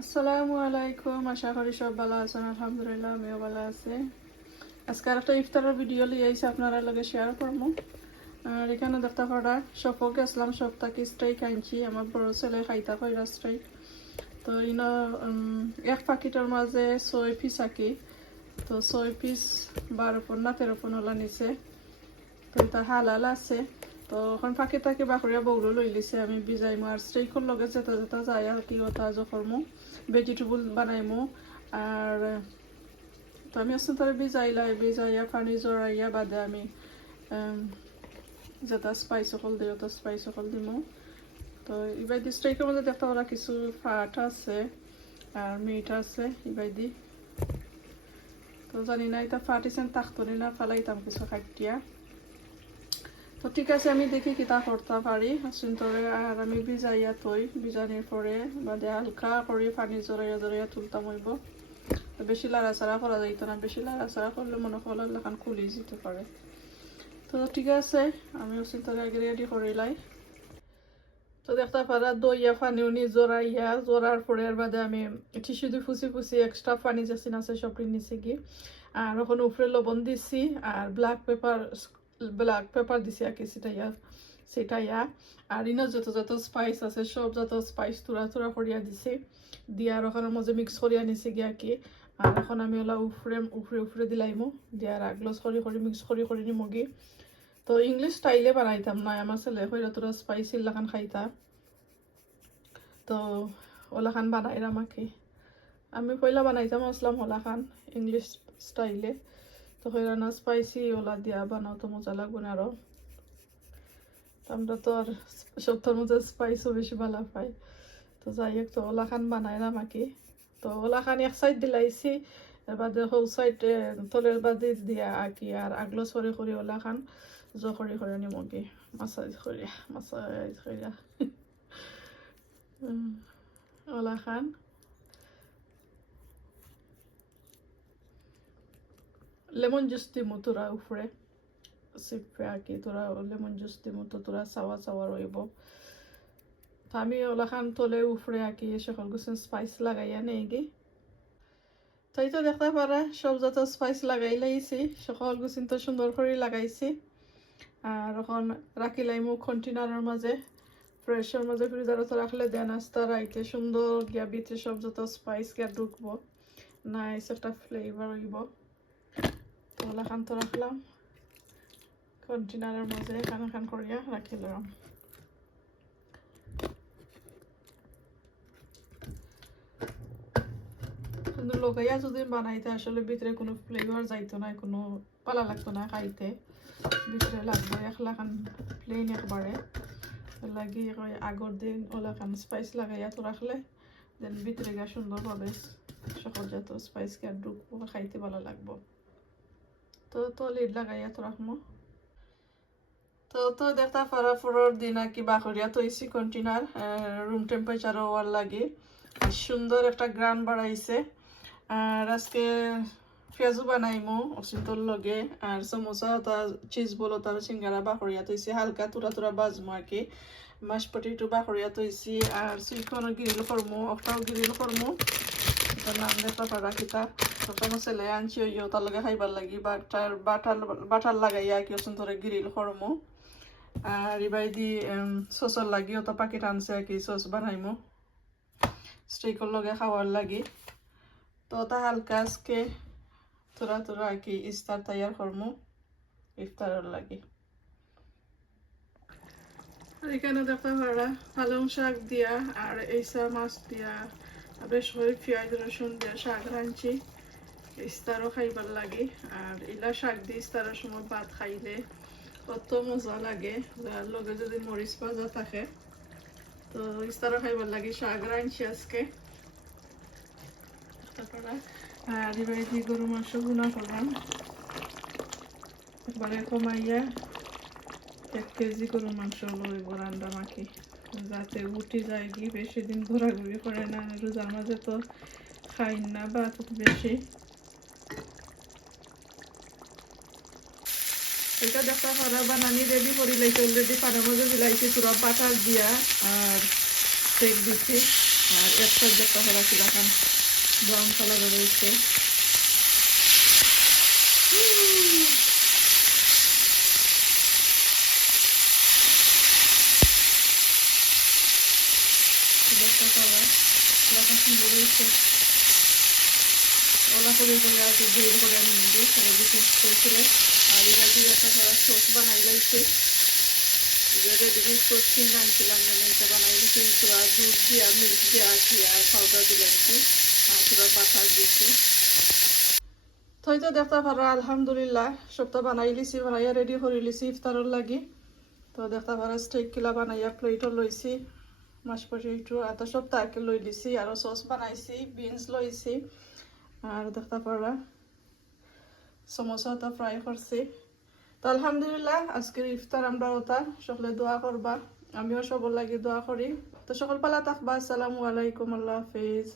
আসসালামু আলাইকুম, আশা করি সব ভালো আছেন, আলহামদুলিল্লাহ আমিও ভালো আছি। আজকে আর একটা ইফতারের ভিডিও লিয়ে আইসি আপনারা লগে শেয়ার করব। আর এখানে দেখতে পারা শপও গেছিলাম থাকি স্ট্রাইক আনছি, আমার বড় ছেলে খাইতা কইরা স্ট্রাইক তো ইন এক প্যাকেটের মাঝে ছয় পিস আঁকি। তো ছয় পিস বারো পন না তেরো পন ওলা নিছে। তো এটা হালাল আছে। তো এখন ফাঁকি থাকি বাকরিয়া বউলো লই লিছে আমি বিজাইমো আর স্ট্রেইকর লগে যেটা যেটা যায় আর কি ওটা জখরমো ভেজিটেবল বানাইমো। আর, তো আমি আসলে তারা বিজাইলাই বিজাইয়া পানি জড়াইয়া বাদে আমি যেটা স্পাইস সকল দিই ওটা স্পাইস সকল দিমো। তো এবার দি স্ট্রেইকের মধ্যে দেখতে পারা কিছু ফাট আছে আর মিট আছে এবার দি তো জানি না, এটা ফাটিছেন তাকতনি না, ফালাইতাম কিছু খাটিয়া তো ঠিক আছে, আমি দেখি কিতা করতে পারি। আসুন্তরে আর আমি ভিজাইয়া থই ভিজানির পরে বাদে হালকা করে পানি জড়াইয়া জড়াইয়া তুলতাম হইব তো বেশি লাড়াচাড়া করা যাইত না বেশি লাড়াচাড়া করলে মনে করলে লেখান খুলি যেতে পারে তো ঠিক আছে, আমি আসুন্তরে আগে রেডি করিলাই তো দেখতে পারা দইয়া পানি উনি জোড়াইয়া জোড়ার পরে এর বাদে আমি টিস্যু দিয়ে ফুসি ফুসি এক্সট্রা পানি যেসিন আছে সব নিচে গিয়ে আর ওখানে উপরে লবণ দিছি আর ব্ল্যাক পেপার ব্ল্যাক পেপার দিছি আর কি সেটাইয়া আর ইনো যত যত স্পাইস আছে, সব যত স্পাইস তুরা তুরা করিয়া দিছি, দিয়ে আর ওখানের মধ্যে মিক্স করিয়া নিছি গিয়া কি, আর এখন আমি ওলা উফরে উফরে উফরে দিলাইমু দিয়ে আর আগলস করি করি মিক্স করি করি নিমগি তো ইংলিশ স্টাইলে বানাইতাম না আমার ছেলে হইরা তোরা স্পাইসি লাখান খাইতা। তো ওলাখান বানাইরাম আর কি আমি পয়লা বানাইতাম আসলাম ওলাখান ইংলিশ স্টাইলে তো হইরা না স্পাইসি ওলা দিয়া বানাও তো মজা লাগবে না আরো। তো আমরা তো আর সপ্তাহের মধ্যে স্পাইসও বেশি ভালো পাই। তো যাই তো ওলাখান বানাইলাম আর কি তো ওলাখান এক সাইড দিলাইছি বাদে হৌ সাইড তলের বাদে দিয়া আর কি আর আগলো সরে করি ওলাখান জ কৰি কৰি নিমগি মাছাজ কৰিয়া মাছাজ কৰিয়া ওলা খান। লেমন জুস দিমু, তোরা উপরে। সিপে আঁকি তোরা লেমন জুস দিমু, তো তোরা চাওয়া চাওয়া রইব। আমি ওলা খান তোলে উপরে আঁকি সকল কিছু স্পাইস লাগাইয়া নেই গে তাই তো দেখতে পারা, সব যত স্পাইস লাগাই লাইছি, সকল কিছু তো সুন্দর করে লাগাইছি। আর এখন রাখিলাই মুখ কন্টেনারের মাঝে ফ্রেশের মাঝে ফ্রিজারত রাখলে দেন আস্তা রাইতে সুন্দর, গিয়া ভিতরে সব যত স্পাইস গিয়া ঢুকবো নাইস একটা ফ্লেভার হইব। তোলা খান তো রাখলাম কন্টেনারের মাঝে খান খান করিয়া রাখিলাম কিন্তু লোকাইয়া যদি বানাইতে আসলে ভিতরে কোনো ফ্লেভার যাইতো না কোনো পালা লাগতো না খাইতে ভিতরে লাগবে একলা খান প্লেন একবারে লাগি আগর দিন ওলা খান স্পাইস লাগাইয়া তো রাখলে দেন ভিতরে গা সুন্দরভাবে যত স্পাইস কে ঢুকবো খাইতে ভালো লাগবো তো তো লিড লাগাইয়া তো রাখব তো তো দেখতা পারা ফুরোর দিন আর কি বাকরিয়া তো এসি কন্টেনার রুম টেম্পারেচার ওয়ার লাগে সুন্দর একটা গ্রান বাড়াইছে আর আজকে পেঁয়াজও বানাইমো অচিন্তর লগে আর সমোসা তার চিজ বলো তার সিঙ্গারা বাকরিয়া তৈছি হালকা তুরা তুরা বাজমো আর কি মাছ পটেটো বাকরিয়া তৈছি আর সুইখনও গিরিল করমু অফটাও গিরিল করমু নাম দেখতে পারা কিতা তখন ছেলে আনছি ওই তার লগে খাইবার লাগি বাটার বাটার বাটার লাগাইয়া কি অচিন্তরে গিরিল করমু আর এবার দি সসর লাগি ওটা পাকেট আনছে আর কি সস বানাইমু স্টেকর লগে খাওয়ার লাগি তো তা হালকা আজকে তোরা তোরা আর কি ইফতার তৈয়ার করমু ইফতারের লাগে এখানে দেখা পারা পালং শাক দিয়া আর এইসা মাছ দিয়া বেশ করে পেঁয়াজ, রসুন দিয়া শাক রাঁধছি। ইস্তারও খাইবার লাগে। আর ইলা শাক দিয়ে ইস্তারের সময় ভাত খাইলে কত মজা লাগে। যার লগে যদি মরিচ ভাজা থাকে, তো ইস্তারও খাইবার লাগে। শাক রাঁধছি আজকে। তারপরে আর এবারে দিয়ে গরু মাংস গুনা করলাম একবারে কমাইয়া এক কেজি গরু মাংস লইব রান্না মাখি যাতে উঠি যায় কি বেশি দিন ঘোরাঘুরি করে না রোজার মাঝে তো খাই না বা বেশি। এটা দেখা পারা বানানি রেডি করে লাইছে অলরেডি পানার মধ্যে দিলাইছি পুরো বাটার দিয়া আর কেক দিচ্ছি আর একটা দেখতে করা ছিল এখন ব্রাউন কালার রয়েছে দেখতে পাওয়া এখন সুন্দর হয়েছে। ওলা করে করে আর করে আমি নিবি সবাই কিছু করে। আর দিয়ে একটা সস বানাই দিকে সস আনছিলাম যেন এটা বানাই পুরা দুধ দিয়া মিল্ক দিয়া আর পাউডার আর দিচ্ছি। দেখতে পারো আলহামদুলিল্লাহ। সবটা বানাই লিছি বানাইয়া রেডি করে লিছি ইফতারের লাগি। তো দেখতে পারো স্টেক কিলা বানাইয়া প্লেটও লইছি। মাছ পটেটো এত সব তাকে লই দিছি আর সস বানাইছি বিনস লইছি আর দেখতে পারা সমোসাটা ফ্রাই করছি তো আলহামদুলিল্লাহ আজকের ইফতার আমরা ওটা সকলে দোয়া করবা আমিও সবর লাগে দোয়া করি তো সকল পালা থাকবা আসসালামু আলাইকুম। আল্লাহ হাফিজ।